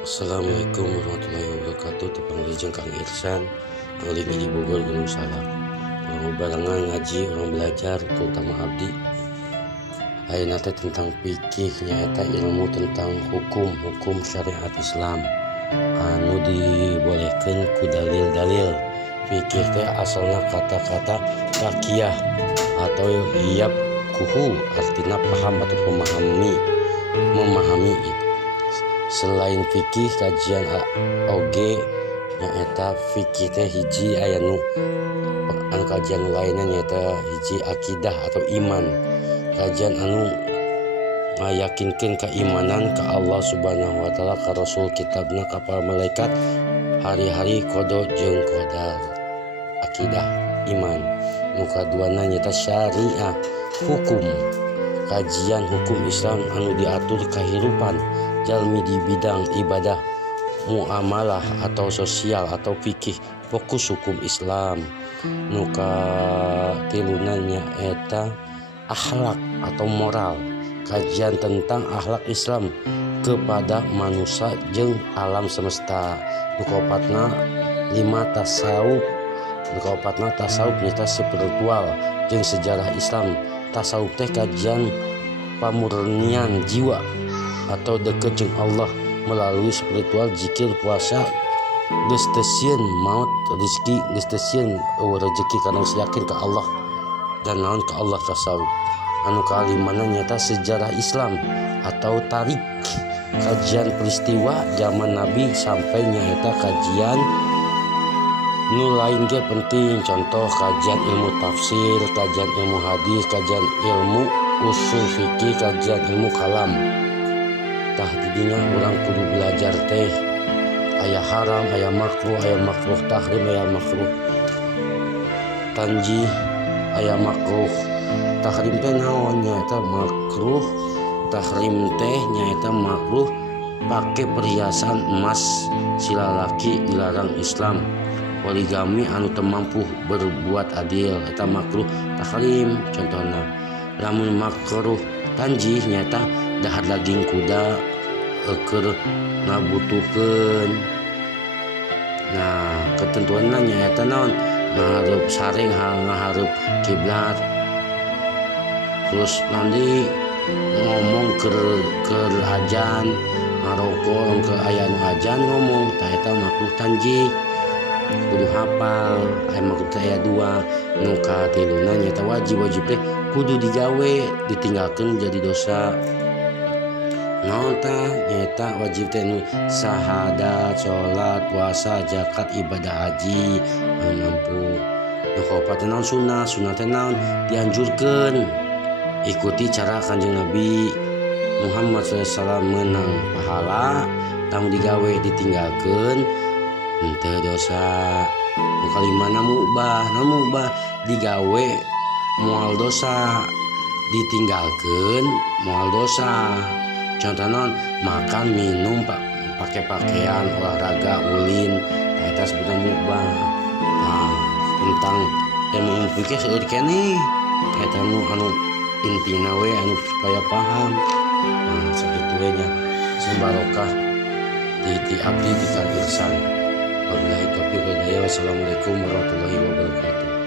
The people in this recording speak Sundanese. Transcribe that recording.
Assalamualaikum warahmatullahi wabarakatuh. Tepang lijeng Kang Irsan Angling di Bogor Gunung Salak. Orang barengan ngaji, orang belajar, terutama abdi ayeuna teh tentang fikih, nyaeta ilmu tentang hukum syariat Islam anu dibolehkeun ku dalil-dalil. Fikih teh asalna kata-kata takiyah atau hiyab kuhu, artinya paham atau memahami itu. Selain fikih kajian oge nyaeta fikih teh hiji aya nu kajian lainnya nyaeta hiji akidah atau iman, kajian anu ngayakinkeun keimanan ka Allah Subhanahu wa taala, ka Rasul, kitabna, ka para malaikat, hari-hari, kodo jeung qadar. Akidah iman. Nu kaduana nyaeta syariah, hukum, kajian hukum Islam anu diatur kahirupan jalmi di bidang ibadah, muamalah atau sosial atau fikih, fokus hukum Islam. Nu katiluna nyaeta akhlak atau moral, kajian tentang akhlak Islam kepada manusia jeung alam semesta. Nu kaopatna tasawuf. Nu kaopatna tasawuf nyaeta spiritual jeung sejarah Islam. Tasawuf teh kajian pamurnian jiwa atau deket jeung Allah melalui spiritual, zikir, puasa, geus teu sieun maot, rezeki geus teu sieun rezeki karena yakin ke Allah dan naon ke Allah. Tasawuf anu kalimana nyata sejarah Islam atau tarik, kajian peristiwa zaman Nabi sampai nyaeta kajian nu lain ge penting, contoh kajian ilmu tafsir, kajian ilmu hadis, kajian ilmu usul fikih, kajian ilmu kalam. Tah didinya urang kudu belajar teh aya haram, aya makruh tahrim, aya makruh tanjih, aya makruh tahrim teh naon nyaeta makruh tahrim teh nyaeta makruh pake perhiasan emas si lalaki dilarang Islam. Poligami anu teu mampu berbuat adil eta makruh tahrim contohna. Lamun makruh tanjih nyaeta dahar daging kuda keur ngabutuhkeun. Nah, ketentuanna nyaeta naon? Ngahareup sareng, ngahareup kiblat. Terus nanti ngomong keur ajan, ngarokok ke aya nu ajan ngomong, tah eta makruh tanjih. Kudu hafal, aya makruh teh aya 2. Nu katiluna nyaeta wajib teh kudu digawe, ditinggalkeun jadi dosa. Naon tah nyaeta wajib teh nu sahadat, salat, puasa, zakat, ibadah haji anu mampu. Nu kaopat teh naon sunah teh naon dianjurkeun ikuti cara Kanjeng Nabi Muhammad SAW menang pahala, tang digawe ditinggalkeun henteu dosa. Nu kalimana mubah digawe moal dosa, ditinggalkeun moal dosa. Contoh naon? Makan, minum, pakai pakaian, olahraga, ulin, eta sebenarnya mubah. Nah, tentang ilmu fikih seueur keneh eta anu intina we anu supaya paham. Nah, sakitu we nya sing barokah di abdi di Kang Irsan. Wabillahi taufiq wal hidayah. Wassalamualaikum warahmatullahi wabarakatuh.